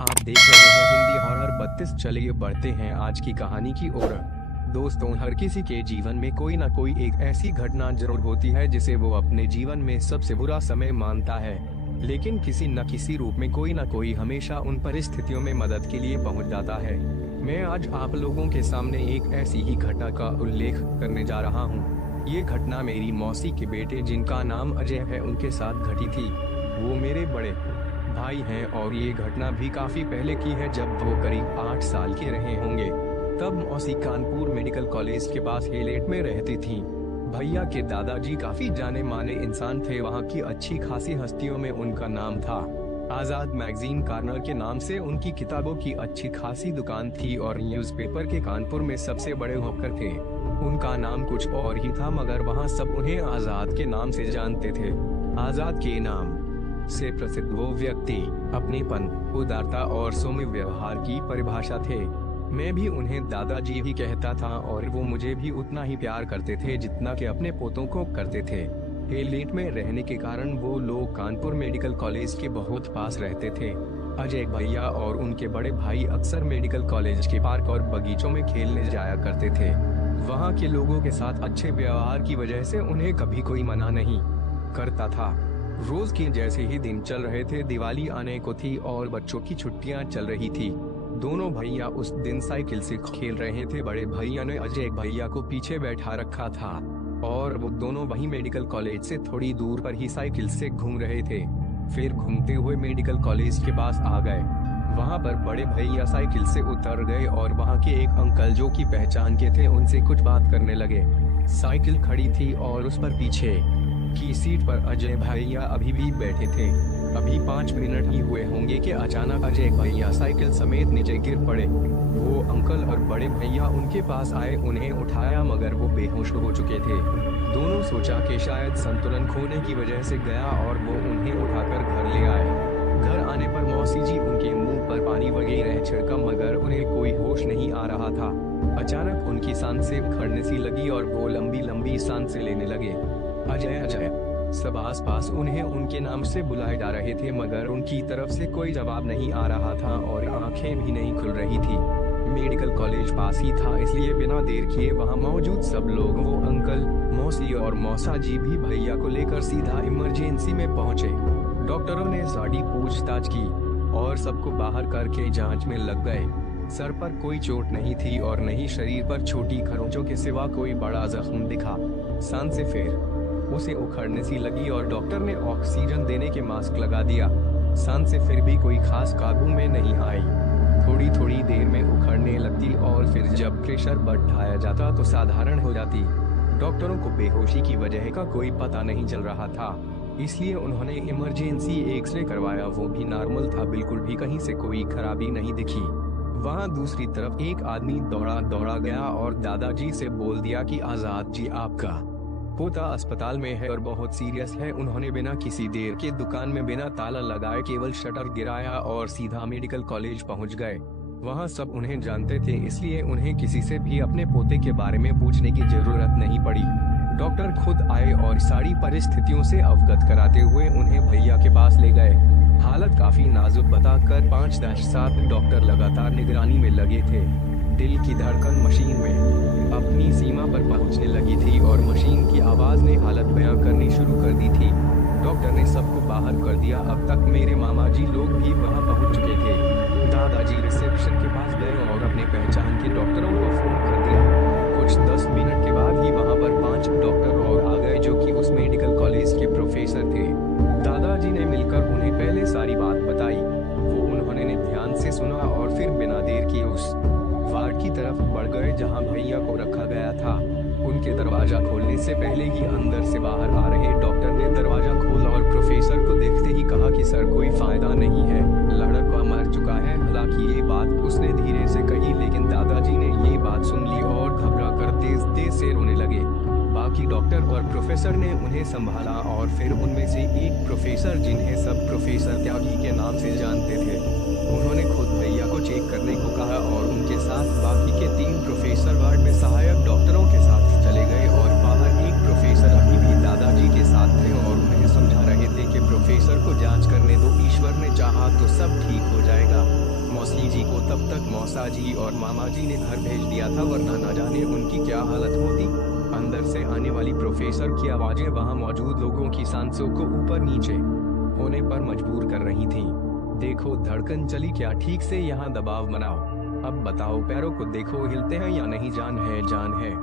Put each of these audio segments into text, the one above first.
आप देख रहे हैं हिंदी हॉरर 32। चलिए बढ़ते हैं आज की कहानी की ओर। दोस्तों, हर किसी के जीवन में कोई न कोई एक ऐसी घटना जरूर होती है जिसे वो अपने जीवन में सबसे बुरा समय मानता है, लेकिन किसी न किसी रूप में कोई न कोई हमेशा उन परिस्थितियों में मदद के लिए पहुंच जाता है। मैं आज आप लोगों के सामने एक ऐसी ही घटना का उल्लेख करने जा रहा हूँ। ये घटना मेरी मौसी के बेटे, जिनका नाम अजय है, उनके साथ घटी थी। वो मेरे बड़े भाई हैं और ये घटना भी काफी पहले की है, जब वो करीब 8 साल के रहे होंगे। तब मौसी कानपुर मेडिकल कॉलेज के पास हेलेट में रहती थी। भैया के दादाजी काफी जाने माने इंसान थे। वहाँ की अच्छी खासी हस्तियों में उनका नाम था। आजाद मैगजीन कॉर्नर के नाम से उनकी किताबों की अच्छी खासी दुकान थी और न्यूज़पेपर के कानपुर में सबसे बड़े होकर थे। उनका नाम कुछ और ही था, मगर वहाँ सब उन्हें आजाद के नाम से जानते थे। आजाद के नाम से प्रसिद्ध वो व्यक्ति अपनेपन, उदारता और सौम्य व्यवहार की परिभाषा थे। मैं भी उन्हें दादाजी ही कहता था और वो मुझे भी उतना ही प्यार करते थे जितना कि अपने पोतों को करते थे। हेलेट में रहने के कारण वो लोग कानपुर मेडिकल कॉलेज के बहुत पास रहते थे। अजय भैया और उनके बड़े भाई अक्सर मेडिकल कॉलेज के पार्क और बगीचों में खेलने जाया करते थे। वहाँ के लोगों के साथ अच्छे व्यवहार की वजह से उन्हें कभी कोई मना नहीं करता था। रोज के जैसे ही दिन चल रहे थे। दिवाली आने को थी और बच्चों की छुट्टियां चल रही थी। दोनों भैया उस दिन साइकिल से खेल रहे थे। बड़े भैया ने अजय भैया को पीछे बैठा रखा था और वो दोनों वहीं मेडिकल कॉलेज से थोड़ी दूर पर ही साइकिल से घूम रहे थे। फिर घूमते हुए मेडिकल कॉलेज के पास आ गए। वहाँ पर बड़े भैया साइकिल से उतर गए और वहाँ के एक अंकल, जो की पहचान के थे, उनसे कुछ बात करने लगे। साइकिल खड़ी थी और उस पर पीछे की सीट पर अजय भैया अभी भी बैठे थे। अभी 5 मिनट ही हुए होंगे कि अचानक अजय भैया साइकिल समेत नीचे गिर पड़े। वो अंकल और बड़े भैया उनके पास आए, उन्हें उठाया, मगर वो बेहोश हो चुके थे। दोनों सोचा कि शायद संतुलन खोने की वजह से गया और वो उन्हें उठाकर घर ले आए। घर आने पर मौसी जी उनके मुंह पर पानी वगैरह छिड़का, मगर उन्हें कोई होश नहीं आ रहा था। अचानक उनकी सांसें उखड़ने सी लगी और वो लंबी लंबी सांसें लेने लगे। अजय अजय। सब आस पास उन्हें उनके नाम से बुलाए जा रहे थे, मगर उनकी तरफ से कोई जवाब नहीं आ रहा था और आंखें भी नहीं खुल रही थी। मेडिकल कॉलेज पास ही था, इसलिए बिना देर किए वहां मौजूद सब लोग, वो अंकल, मौसी और मौसा जी भी भैया को लेकर सीधा इमरजेंसी में पहुंचे। डॉक्टरों ने सारी पूछताछ की और सबको बाहर करके जांच में लग गए। सर पर कोई चोट नहीं थी और नहीं शरीर पर छोटी खरोंचों के सिवा कोई बड़ा जख्म दिखा। सांसें फिर उसे उखड़ने सी लगी और डॉक्टर ने ऑक्सीजन देने के मास्क लगा दिया। सांसें फिर भी कोई खास काबू में नहीं आई। थोड़ी थोड़ी देर में उखड़ने लगती और फिर जब प्रेशर बढ़ाया जाता तो साधारण हो जाती। डॉक्टरों को बेहोशी की वजह का कोई पता नहीं चल रहा था, इसलिए उन्होंने इमरजेंसी एक्सरे करवाया। वो भी नॉर्मल था, बिल्कुल भी कहीं से कोई खराबी नहीं दिखी। वहाँ दूसरी तरफ एक आदमी दौड़ा गया और दादाजी से बोल दिया कि आजाद जी, आपका पोता अस्पताल में है और बहुत सीरियस है। उन्होंने बिना किसी देर के दुकान में बिना ताला लगाए केवल शटर गिराया और सीधा मेडिकल कॉलेज पहुंच गए। वहां सब उन्हें जानते थे, इसलिए उन्हें किसी से भी अपने पोते के बारे में पूछने की जरूरत नहीं पड़ी। डॉक्टर खुद आए और सारी परिस्थितियों से अवगत कराते हुए उन्हें भैया के पास ले गए। हालत काफी नाजुक बताकर 5-7 डॉक्टर लगातार निगरानी में लगे थे। दिल की धड़कन मशीन में अपनी सीमा पर पहुंचने लगी थी और मशीन की आवाज ने हालत बयां करनी शुरू कर दी थी। डॉक्टर ने सबको बाहर कर दिया। अब तक मेरे मामा जी लोग भी वहां पहुंच चुके थे। दादाजी रिसेप्शन के पास गए और अपने पहचान के डॉक्टरों को फोन कर दिया। कुछ 10 मिनट के बाद ही वहां पर 5 डॉक्टर और आ गए, जो कि उस मेडिकल कॉलेज के प्रोफेसर थे। दादाजी ने मिलकर उन्हें पहले सारी बात बताई। वो उन्होंने ध्यान से सुना और फिर बिना देर किए उस वार्ड की तरफ बढ़ गए जहां भैया को रखा गया था। उनके दरवाजा खोलने से पहले ही अंदर से बाहर आ रहे डॉक्टर ने दरवाजा खोला और प्रोफेसर को देखते ही कहा कि सर, कोई फायदा नहीं है, लड़का मर चुका है। हालांकि ये बात उसने धीरे से कही, लेकिन दादाजी ने ये बात सुन ली और घबरा कर तेज तेज से रोने लगे। बाकी डॉक्टर और प्रोफेसर ने उन्हें संभाला और फिर उनमें से एक प्रोफेसर, जिन्हें सब प्रोफेसर त्यागी के नाम से जानते थे, उन्होंने खुद भैया को चेक करने को कहा और उनके साथ बाकी के 3 प्रोफेसर वार्ड में सहायक डॉक्टरों के साथ चले गए और बाहर एक प्रोफेसर अभी भी दादाजी के साथ थे और उन्हें समझा रहे थे कि प्रोफेसर को जांच करने दो, ईश्वर ने चाहा तो सब ठीक हो जाएगा। तब तक मौसा जी और मामा जी ने घर भेज दिया था, वरना न जाने उनकी क्या हालत होती। अंदर से आने वाली प्रोफेसर की आवाजें वहां मौजूद लोगों की सांसों को ऊपर नीचे होने पर मजबूर कर रही थीं। देखो धड़कन चली क्या, ठीक से यहाँ दबाव बनाओ। अब बताओ पैरों को देखो, हिलते हैं या नहीं, जान है जान है।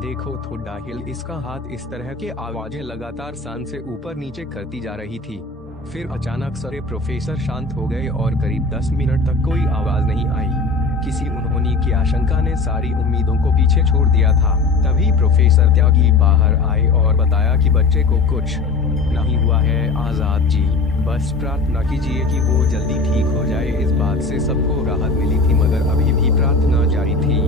देखो थोड़ा हिल, इसका हाथ। इस तरह के आवाजें लगातार सांस से ऊपर नीचे करती जा रही थी। फिर अचानक सारे प्रोफेसर शांत हो गए और करीब 10 मिनट तक कोई आवाज नहीं आई। किसी उन्होंने की आशंका ने सारी उम्मीदों को पीछे छोड़ दिया था। तभी प्रोफेसर त्यागी बाहर आए और बताया कि बच्चे को कुछ नहीं हुआ है आजाद जी, बस प्रार्थना कीजिए कि वो जल्दी ठीक हो जाए। इस बात से सबको राहत मिली थी, मगर अभी भी प्रार्थना जारी थी।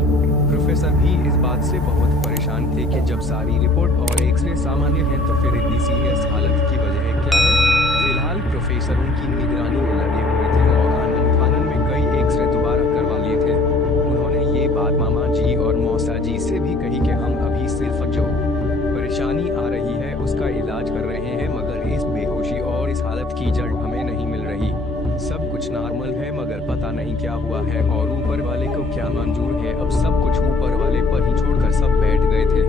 प्रोफेसर भी इस बात से बहुत परेशान थे कि जब सारी रिपोर्ट और एक्सरे सामान्य है तो फिर इतनी सीरियस हालत की वजह क्या है। फिलहाल प्रोफेसर उनकी निगरानी में लगे हुए थे और आनंद फानन में कई एक्सरे दोबारा करवा लिए थे। उन्होंने ये बात मामा जी और मौसा जी से भी कही कि हम अभी सिर्फ जो परेशानी आ रही है उसका इलाज कर रहे हैं, मगर इस बेहोशी और इस हालत की जड़ हमें नहीं मिल रही। सब कुछ नॉर्मल है, मगर पता नहीं क्या हुआ है और ऊपर वाले को क्या मंजूर है। अब सब कुछ ऊपर वाले पर ही छोड़कर सब बैठ गए थे।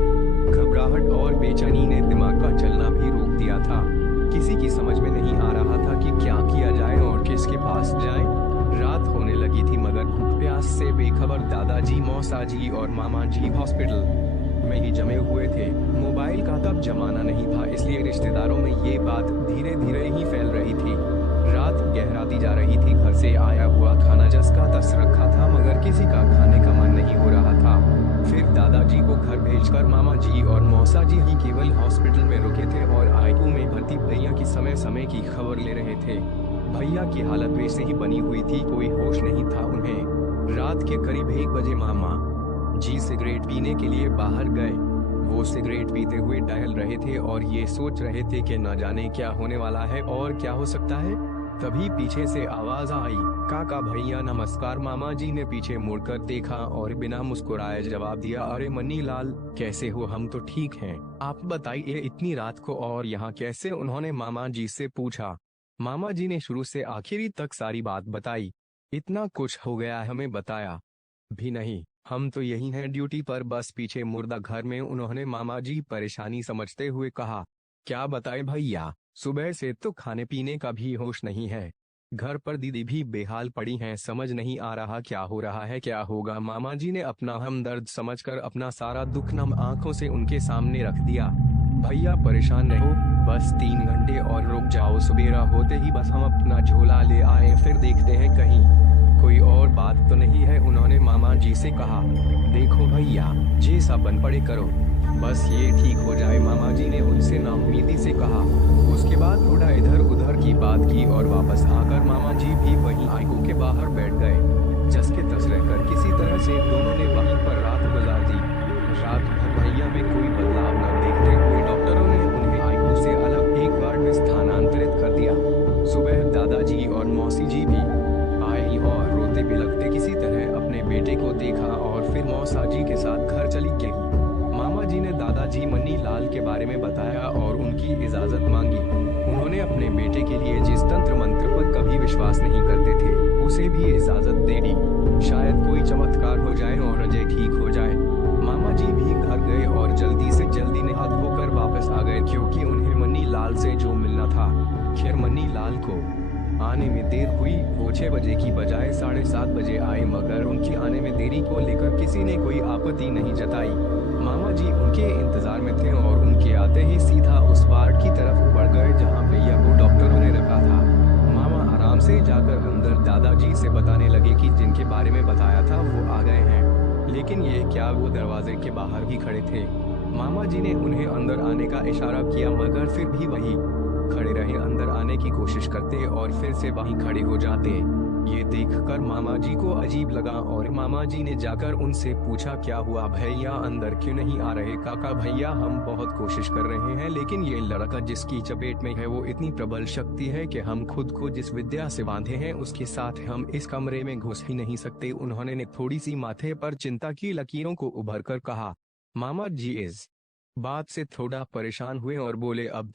घबराहट और बेचैनी ने दिमाग का चलना भी रोक दिया था। किसी की समझ में नहीं आ रहा था कि क्या किया जाए और किसके पास जाए। रात होने लगी थी, मगर भूख प्यास से बेखबर दादाजी, मौसा जी और मामा जी हॉस्पिटल में ही जमे हुए थे। मोबाइल का तब जमाना नहीं था, इसलिए रिश्तेदारों में ये बात धीरे धीरे ही फैल रही थी। रात गहराती जा रही थी। घर से आया हुआ खाना जस का तस रखा था, मगर किसी का खाने का मन नहीं हो रहा था। फिर दादाजी को घर भेजकर मामा जी और मौसा जी ही केवल हॉस्पिटल में रुके थे और आईसीयू में भर्ती भैया की समय समय की खबर ले रहे थे। भैया की हालत वैसे ही बनी हुई थी, कोई होश नहीं था उन्हें। रात के करीब 1 बजे मामा जी सिगरेट पीने के लिए बाहर गए। वो सिगरेट पीते हुए टहल रहे थे और ये सोच रहे थे कि न जाने क्या होने वाला है और क्या हो सकता है। तभी पीछे से आवाज आई, काका भैया नमस्कार। मामा जी ने पीछे मुड़कर देखा और बिना मुस्कुराए जवाब दिया, अरे मन्नी लाल कैसे हो, हम तो ठीक हैं, आप बताइए इतनी रात को और यहाँ कैसे। उन्होंने मामा जी से पूछा। मामा जी ने शुरू से आखिरी तक सारी बात बताई। इतना कुछ हो गया हमें बताया भी नहीं, हम तो यही हैं ड्यूटी पर, बस पीछे मुर्दा घर में। उन्होंने मामा जी परेशानी समझते हुए कहा, क्या बताए भैया, सुबह से तो खाने पीने का भी होश नहीं है। घर पर दीदी भी बेहाल पड़ी हैं, समझ नहीं आ रहा क्या हो रहा है, क्या होगा। मामा जी ने अपना हमदर्द समझकर अपना सारा दुख नम आंखों से उनके सामने रख दिया। भैया परेशान न हो, बस 3 घंटे और रुक जाओ, सवेरा होते ही बस हम अपना झोला ले आए, फिर देखते हैं कहीं कोई और बात तो नहीं है। उन्होंने मामा जी से कहा, देखो भैया जैसा बन पड़े करो, बस ये ठीक हो जाए। मामा जी ने उनसे नाउम्मीदी से कहा। उसके बाद थोड़ा इधर उधर की बात की और वापस आकर मामा जी भी वहीं आईसीयू के बाहर बैठ गए। जस के तस रहकर किसी तरह से दोनों ने वहीं पर रात गुजार दी। रात भर भैया में कोई बदलाव न देखते हुए डॉक्टरों ने उन्हें आईसीयू से अलग एक वार्ड में स्थानांतरित कर दिया। सुबह दादाजी और मौसी जी भी आई और रोते बिलखते किसी तरह अपने बेटे को देखा और फिर मौसा जी के साथ घर चली गई। मामा जी ने दादाजी मन्नी लाल के बारे में बताया और उनकी इजाजत मांगी। उन्होंने अपने बेटे के लिए जिस तंत्र मंत्र पर कभी विश्वास नहीं करते थे उसे भी इजाजत दे दी। शायद कोई चमत्कार हो जाए और अजय ठीक हो जाए। मामा जी भी घर गए और जल्दी से जल्दी नहा धोकर वापस आ गए, क्योंकि उन्हें मन्नी लाल से जो मिलना था। खैर मन्नी लाल को आने में देर हुई। वो 6 बजे की बजाय 7:30 बजे आए, मगर उनकी आने में देरी को लेकर किसी ने कोई आपत्ति नहीं जताई। मामा जी उनके इंतजार में थे और उनके आते ही सीधा उस वार्ड की तरफ बढ़ गए जहां भैया को डॉक्टरों ने रखा था। मामा आराम से जाकर अंदर दादाजी से बताने लगे कि जिनके बारे में बताया था वो आ गए हैं। लेकिन ये क्या, वो दरवाजे के बाहर ही खड़े थे। मामा जी ने उन्हें अंदर आने का इशारा किया, मगर फिर भी वही खड़े रहे, अंदर आने की कोशिश करते और फिर से वहीं खड़े हो जाते। ये देखकर मामा जी को अजीब लगा और मामा जी ने जाकर उनसे पूछा, क्या हुआ भैया, अंदर क्यों नहीं आ रहे। काका भैया हम बहुत कोशिश कर रहे हैं, लेकिन ये लड़का जिसकी चपेट में है वो इतनी प्रबल शक्ति है कि हम खुद को जिस विद्या से बांधे हैं उसके साथ हम इस कमरे में घुस ही नहीं सकते। उन्होंने थोड़ी सी माथे पर चिंता की लकीरों को उभर कर कहा। मामा जी इस बात से थोड़ा परेशान हुए और बोले, अब